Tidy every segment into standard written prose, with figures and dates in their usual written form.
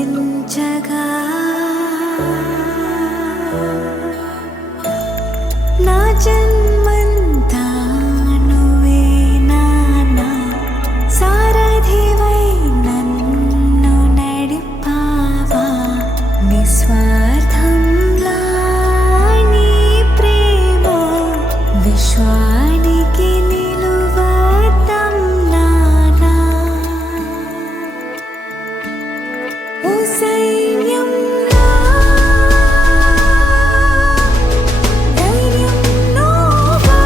స్పందించగా నా జన్మంతా నువ్వే నానా సారథివై నన్ను నడిపావా నిస్వార్థంలా నీ ప్రేమ విశ్వానికి నిలువతం నానా ఓ సైన్యంలా ధైర్యం నువ్వా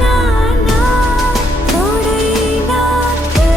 నానా తోడై నాకే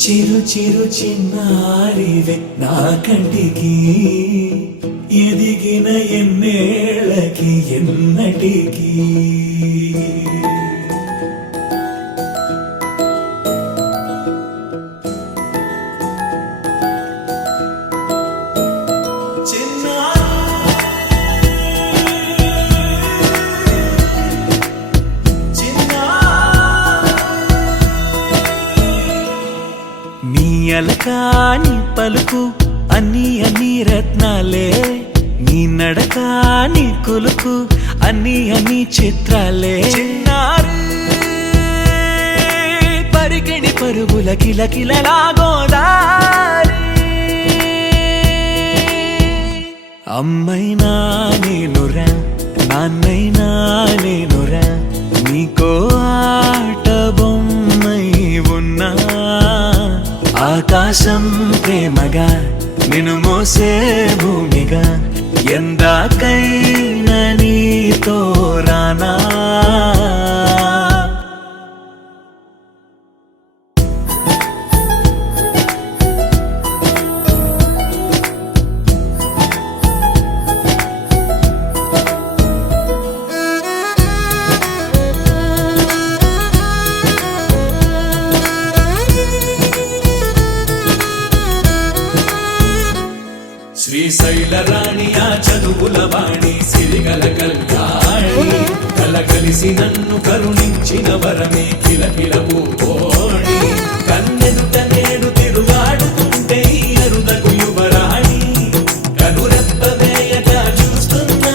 చిరు చిరు చిన్నారివే నా కంటికి ఎదిగిన ఎన్నేళ్ళకి ఎన్నటికి అలకాని పలుకు అన్ని అన్ని రత్నాలే నీ నడకాని కులుకు అన్ని అన్ని చిత్రాలే చిన్నారు పరికిణి పరుగుల కిలకిలలాగోదారి అమ్మైనా నేనురా నాన్నైనా నేనురా నీకో ఆట బొమ్మై ఉన్నా ఆకాశం ప్రేమగా నిన్ను మోసే భూమిగా ఎందాకైనా నీతో రానా శ్రీశైల రాణి ఆ చదువుల వాణి సిరిగల కళ్యాణి కలగలిసి నన్ను కరుణించిన వరమే కిలకిల పూకోణి కన్నెదుట నేడు తిరుగాడుతుంటే ఈ అరుదకు యువరాణి కనురెప్ప వేయగా చూస్తున్నా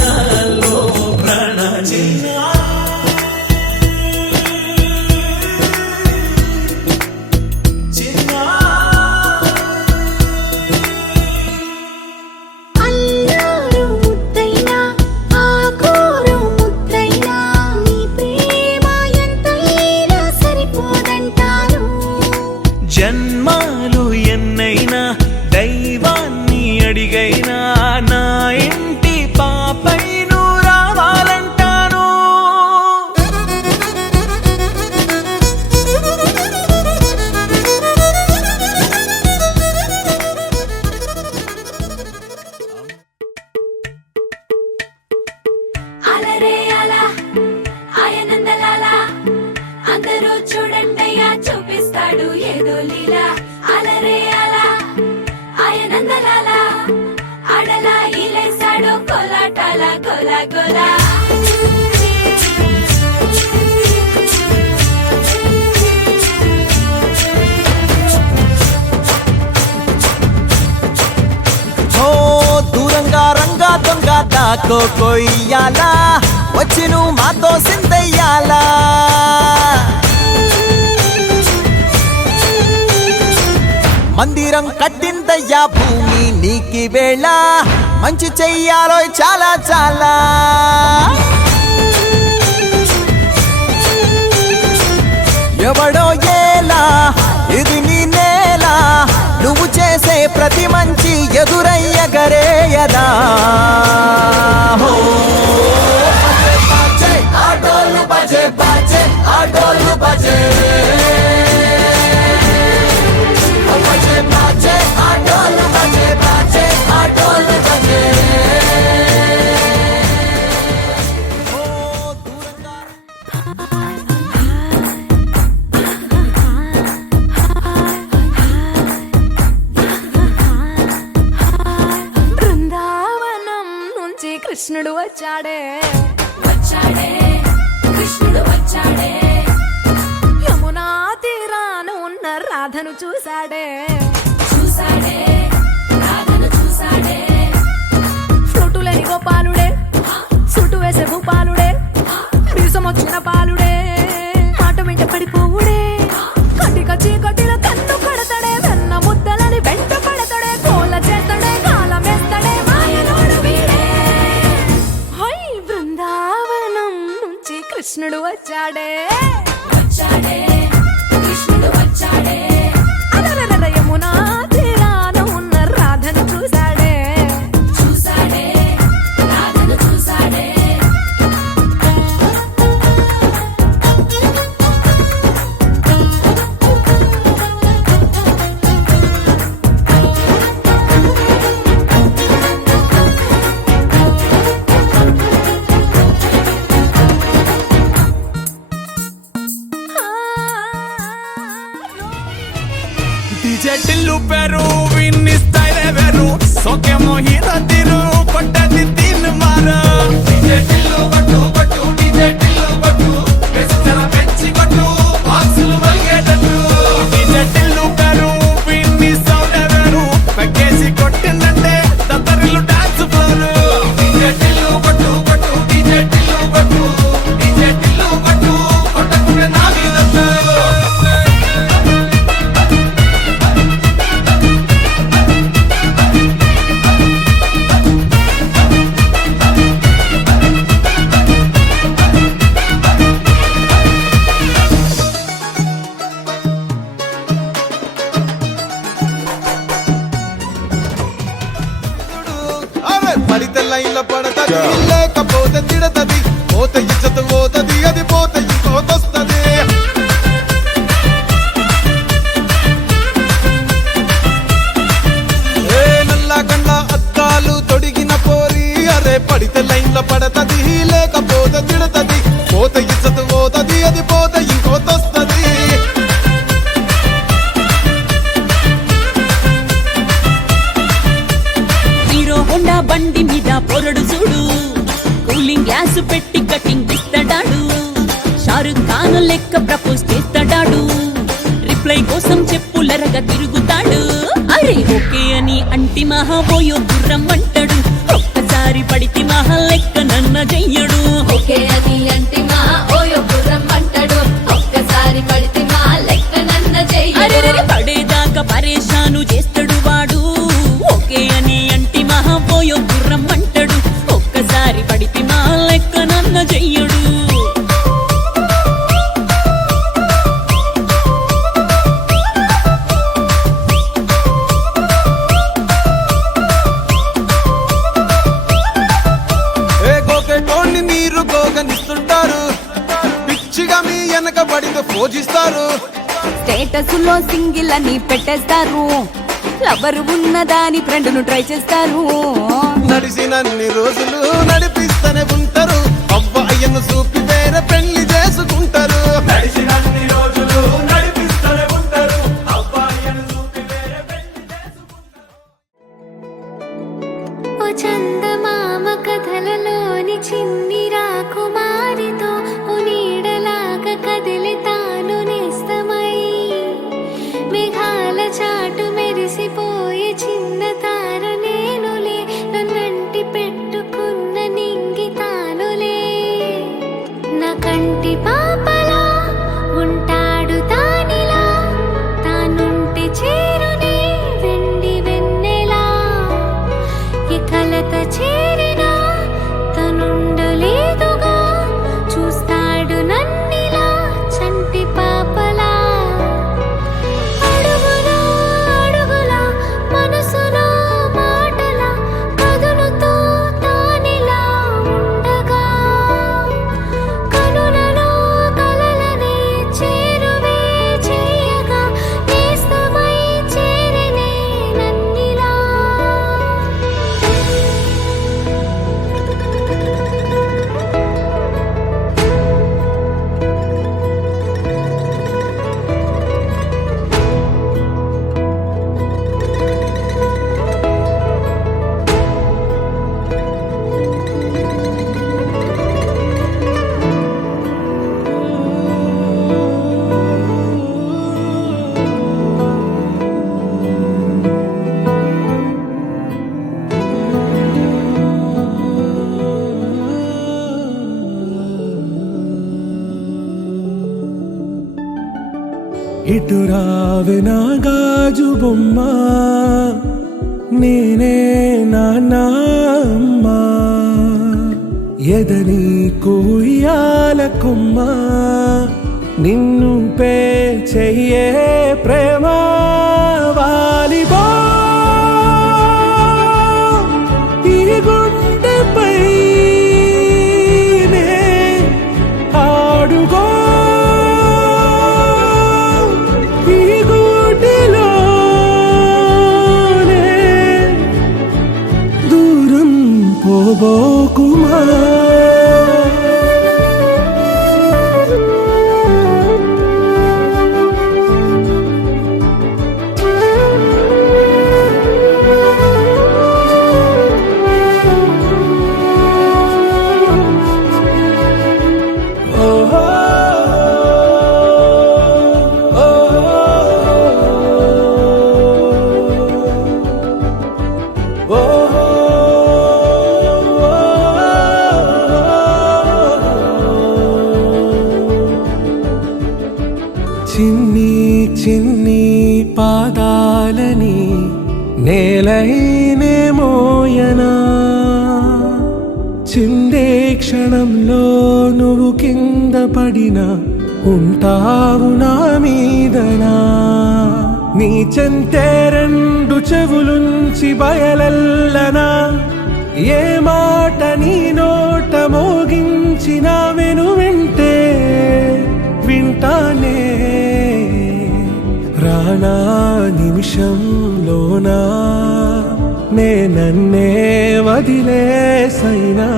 నాలో ప్రాణ అల్లారు ముద్దైనా ఆకోరు ముద్దైనా నీ ప్రేమ ఎంతైనా సరిపోదంటారు జన్మాలు ఎన్నైనా దైవాన్ని అడిగైనా నా ఇంటి పాపై నువ్వు రావాలంటాను అలరే అలా ఆయనందలాలా అందరూ చూడండయ్యా చూపిస్తాడు ఏదో లీలా అలరే అలా ఆయనందలాలా అడలా ఇలేసాడు కోలాటాల గోలా గోలా ఓ దూరంగా రంగా దొంగ దాకో కొయ్యాలా వచ్చి నువ్వు మాతో సిందయ్యాలా మందిరం కట్టిందయ్యా భూమి నీకి వేళ మంచి చెయ్యాలో చాలా చాలా ఎవడో ఏలా ఇది నీ నేల నువ్వు చేసే ప్రతి మంచి ఎదురయ్యగరేయదా హో బజే ఆటోలు బజే బజే ఆటోలు బజే బజే బజే ఆటోలు బజే బజే ఆటోలు బజే ఓ దూరంగా బృందావనం నుంచి కృష్ణుడు వచ్చాడే వచ్చాడే కృష్ణుడు వచ్చాడే యమునా తీరాన ఉన్న రాధను చూశాడే చూసాడే రాధను చూసాడే ఫ్లూటులేని గోపాలుడే సుటు వేసే భూపాలుడే మీసం వచ్చిన పాలుడే మాట వెంట పడిపోవుడే కటిక చీకటిలో కన్ను కడతాడే వెన్న ముద్దలని వెంట పడతాడే కోల చేస్తాడే కాలమేస్తాడే మాయలోడు వీడే హై బృందావనం నుంచి కృష్ణుడు వచ్చాడే వచ్చాడే కృష్ణుడు వచ్చాడే అలరలర యమునా తీరాన ఉన్న రాధను చూశాడే చూసాడే రాధను చూసాడే DJ ಟಿಲ್ಲು ಪೆರು ವಿನ್ನಿ ಸ್ಟೈಲ್ ವೆರು ಸೋಕೆ ಮೋಹಿರ ತಿರು ಕೊಟ್ಟದಿ ತಿನ್ ಮಾರ DJ ಟಿಲ್ಲು ಬಟ್ಟು ಬಟ್ಟು DJ ಟಿಲ್ಲು ಬಟ್ಟು ಬೆಚ್ಚರ ಬೆಚ್ಚಿ ಕೊಟ್ಟು ಬಾಕ್ಸುಲು ಮಲ್ಗೆಟಟ್ಟು DJ ಟಿಲ್ಲು ಪೆರು ವಿನ್ನಿ ಸೌಂಡ್ ವೆರು ಪೆಕ್ಕೇಸಿ ಕೊಟ್ಟಿಂದಂತೆ ತತ್ತರಿಲು ಡ್ಯಾನ್ಸ್ ಫ್ಲೋರ್ DJ ಟಿಲ್ಲು ಬಟ್ಟು ಬಟ್ಟು DJ ಟಿಲ್ಲು ಬಟ್ಟು DJ ಟಿಲ್ಲು ಬಟ್ಟು ಕೊಟ್ಟಕುಡೆ ನಾವಿದತ್ತು అవే పడితే లైన్లో పడతది లేకపోతే తిడతది పోతే ఇచ్చత పోతది అది పోతే ఇంకోతొస్తది ఏ నల్ల కళ్ళ అద్దాలు తొడిగిన పోరి అరే పడితే లైన్లో పడతది లేకపోతే తిడతది పోతే ఇచ్చత పోతది అది పోతే ఇంకోతొస్తది కోసం చెప్పులరగా తిరుగుతాడు. అరే ఓకే అని అంటి మహా పోయో గుర్రం అంటాడు. ఒక్కసారి పడితి మహా లెక్క నన్న చెయ్యడు. ఒకే అది అంటే మా ఓయో గుర్రం అంటాడు. ఒక్కసారి పడితే మా లెక్క నన్న అరే చెయ్యడు. పడేదాకా పరేషాను చేస్తాడు వాడు. ఓకే అని అంటి మహా పోయో గుర్రం అంటాడు. ఒక్కసారి పడితి మా లెక్క నన్న చెయ్యడు. ఏ గోకెటోన్ని మీరు గోగనిస్తుంటారు, పిచ్చిగా మీ వెనక పడితే పూజిస్తారు. స్టేటస్ లో సింగిల్ అని పెట్టేస్తారు. లవరు ఉన్నదాని ఫ్రెండ్ ను ట్రై చేస్తారు. నడిసినన్ని రోజులు నడిపిస్తూనే ఉంటారు. అవ్వ అయ్యను చూపి వేరే పెళ్లి చేసుకుంటారు. నడిచినన్ని రోజులు నడిపిస్తూనే ఉంటారు. అబ్బాయిని చూపి వేరే పెళ్లి చేసుకుంటారు. ఓ చందమామ కథలలోని చిన్ని రాకుమారితో ఓ నీడలాగా కదిలి తాను నేస్తమై మేఘాల చాటు మెరిసిపోయే చిన్న తార నేనులే, నన్నంటి పెట్టుకున్న నింగి తానులే. నా కంటి పాపలా ఉంటాడు తానిలా, తానుంటే చేరునే వెండి వెన్నెలా. ఏ కలత చేరినా తనుండలేదుగా, చూస్తాడు నన్నిలా చంటి పాపలా. అడుగులో అడుగులా మనసులో మాటలా కదులుతో తానిలా ఉండగా, కనులలో కలలనే చేరువే చేయగా, నేస్తమై చేరనే నన్నిలా. ఇటు రావే నా గాజు బొమ్మ, నేనే నాన్నమ్మ. ఎదని కోయాల కొమ్మ, నిన్ను పే చెయ్యే ప్రేమ వాలిబా. ఈ గుండెపై నే ఆడుగో, ఈ గూటిలోనే దూరం పోబోకుమా. చిన్ని చిన్ని పాదాలని నేలైనే మోయనా, చిందే క్షణంలో నువ్వు కింద పడినా ఉంటావు నా మీదనా. నీ చెంతే రెండు చెవులుంచి బయలెల్లనా, ఏ మాట నీ నోట మోగించిన వెను వింటే వింటానే. రానా నిమిషంలోనా నే నన్నే వదిలేసైనా.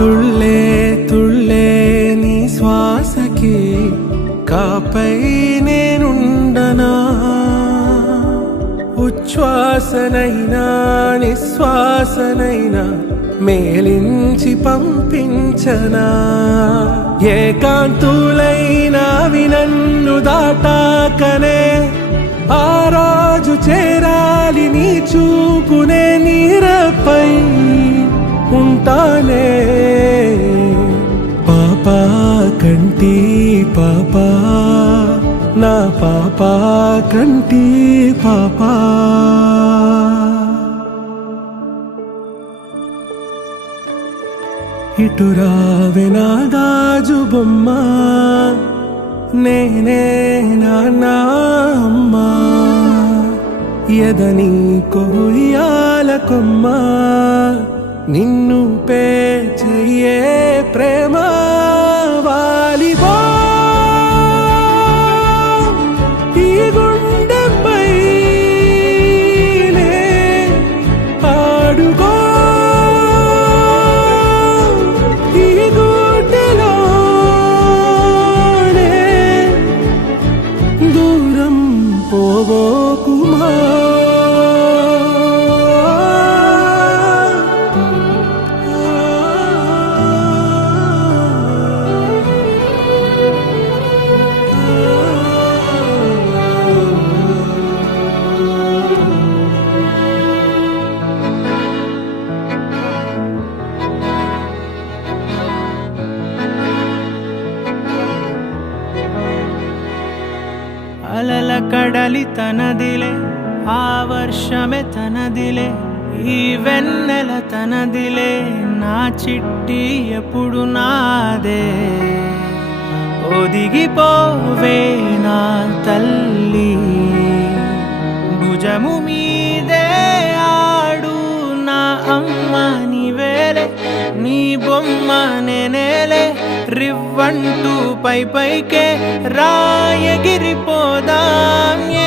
తుళ్ళే తుళ్ళే నీ శ్వాసకి కాపై నేనుండనా ఉచ్ఛ్వాసనైనా నిశ్వాసనైనా మేలించి పంపించనా ఏకాంతులైనా వినన్ను దాటాకనే ఆ రాజు చేరాలి నీ చూపునే నీరపై ఉంటానే పాపా కంటి పాపా నా పాపా కంటి పాపా ఇటురావే నా గాజు బొమ్మ నేనే నాన్న అమ్మా ఎదని కొయ్యాల కొమ్మ నిన్ను పే చెయ్యే ప్రేమ వాలిబో ఈ గుండెపై ఆడుకో ఈ గుడ్డెలోనే దూరం పోవోకుమా అలల కడలి తనదిలే ఆ వర్షమే తనదిలే ఈ వెన్నెల తనదిలే నా చిట్టి ఎప్పుడు నాదే ఒదిగిపోవే నా తల్లి భుజము మీదే ఆడు నా అమ్మ నీవేలే నీ బొమ్మ నేనేలే రివ్వంటూ పై పైకే రాయగిరిపోదాం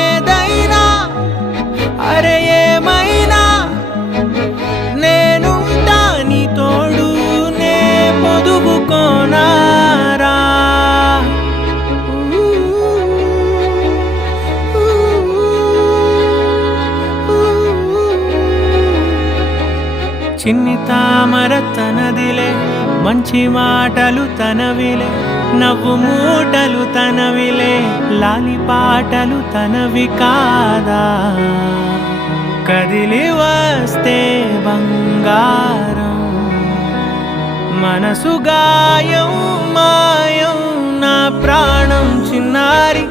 ఏదైనా అరే ఏమైనా నేనుంటా నీ తోడు నే పొదుగుకోనారా చిన్ని తామర తనదిలే మంచి మాటలు తనవిలే నవ్వు మూటలు తనవిలే లాలి పాటలు తనవి కాదా కదిలి వస్తే బంగారం మనసు గాయం మాయం నా ప్రాణం చిన్నారి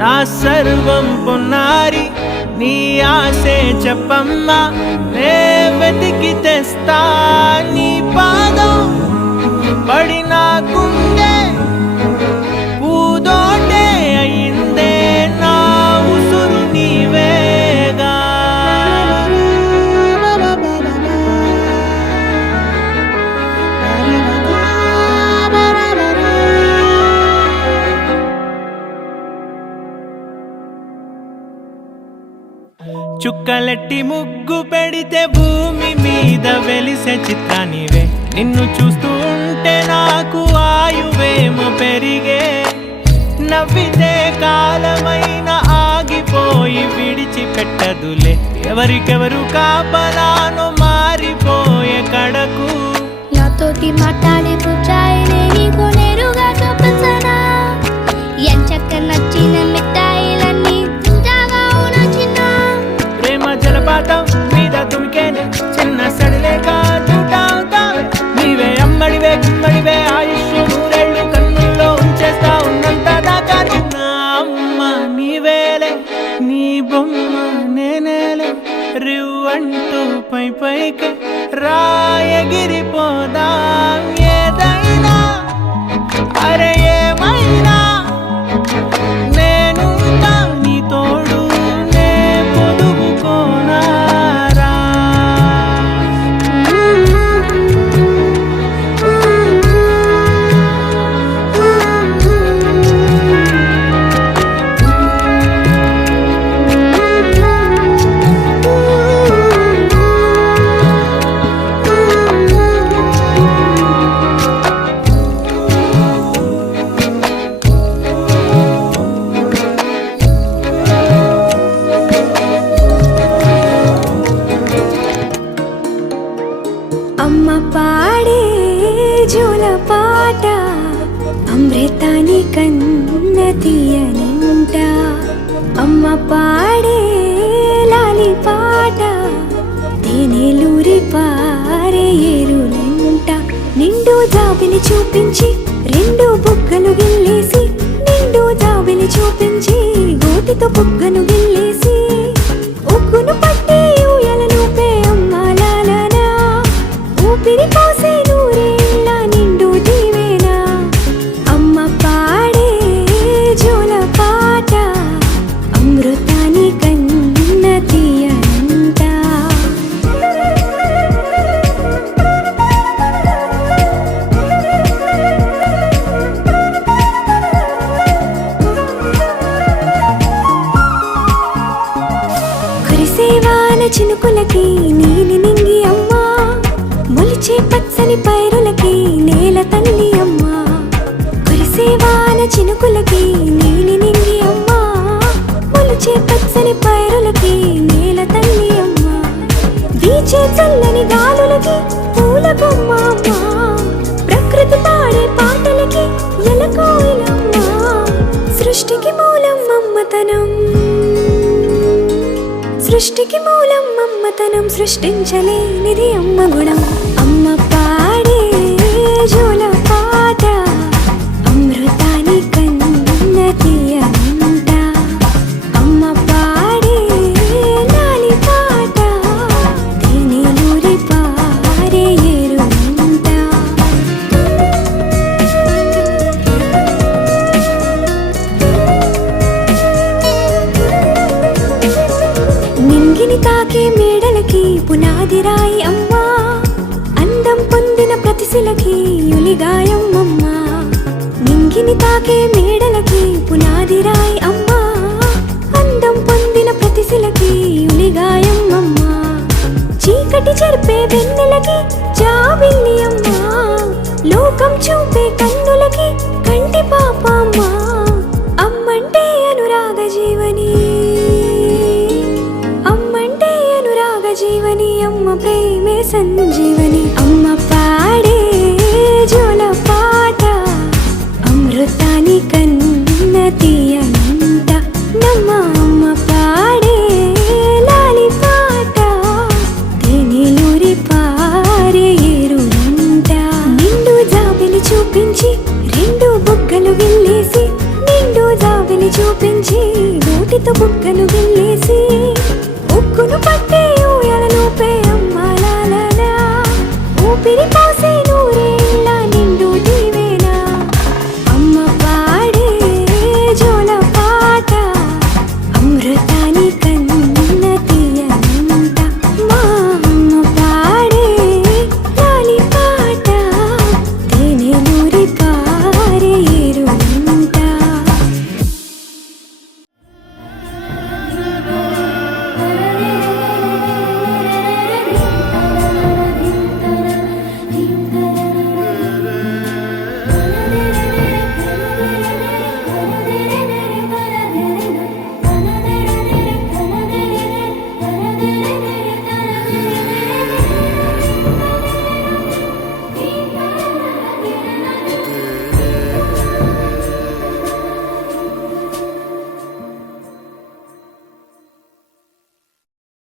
నా సర్వం పొన్నారి నీ ఆశే చెప్పమ్మా నే వెతికి తెస్తా నీ పాదం పడి నా గుండె పూదోటే అయిందే నా ఉసురు నీవేగా చుక్కలెట్టి ముగ్గు పెడితే భూమి మీద వెలిసే చిత్రానివే నిన్ను చూస్తూ ఉంటే నాకు ఆయువేమో పెరిగే నవ్వితే కాలమైన ఆగిపోయి విడిచిపెట్టదులే ఎవరికెవరు కాపలానో మారిపోయే కడకు నాతోటి మాట్లాడే పుచ్చాయినే నీకు నేరుగా చూపించనా ఎంచక్క నచ్చిన మిఠాయిలన్నీ తింటాగా నచ్చిన ప్రేమ జలపాతం మీద తుమికేనే చిన్న సడిలేక చూటావుతావే నీవే అమ్మడివే గుమ్మడివే ఆయుష్ నూరేళ్ళు కన్నుల్లో ఉంచేస్తా ఉన్నంత దాకా నా అమ్మ నీవేలే నీ బొమ్మ నేనేలే రివ్వంటూ పై పైకి రాయగిరిపోదాం ఏదైనా అరే ఏమైనా నేను నీ తోడు నే పొదుగుకోనారా పాట అమృతాని కన్న తీయనంట అమ్మ పాడే లాలి పాట తేనెలూరి పారే ఏరులంట నిండు జాబిలి చూపించి రెండు బుగ్గలు గిల్లేసి నిండు జాబిలి చూపించి గోటితో బుగ్గను గిల్లేసి ఉగ్గును పట్టి ఊయలను పే అమ్మాలనా ఊపిరి పోసే నూరేళ్ళ నిండు దీవేనా అమ్మ పాడే జోల పాట అమృతాని కన్న తీయనంట కురిసేవాన చినుకులకి నీలి నింగి అమ్మా మొలిచే పచ్చని పైరులకి నేల తల్లి అమ్మా కురిసేవాన చినుకులకి నీలి నింగి అమ్మా మొలిచే పచ్చని పైరులకి నేల తల్లి అమ్మా వీచే చల్లని గాలులకి పూల బొమ్మ అమ్మా ప్రకృతి పాడే పాటలకి ఎలకోయిలమ్మా సృష్టికి మూలం మమ్మతనం సృష్టికి మూలం మమ్మతనం సృష్టించలేనిది అమ్మ గుణం అమ్మ పాడే జోల పాట అమృతాని కన్న తీయనంట అమ్మ పాడే లాలి పాట తేనెలూరి పారే ఏరులంట నింగిని తాకే మేడలకి పునాది రాయి అమ్మా అందం పొందిన ప్రతిశిలకి యులిగాయం అమ్మా నింగిని తాకే మేడలకి పునాది రాయి అమ్మా అందం పొందిన ప్రతిశిలకి యులిగాయం అమ్మా చీకటి చెరిపే వెన్నెలకి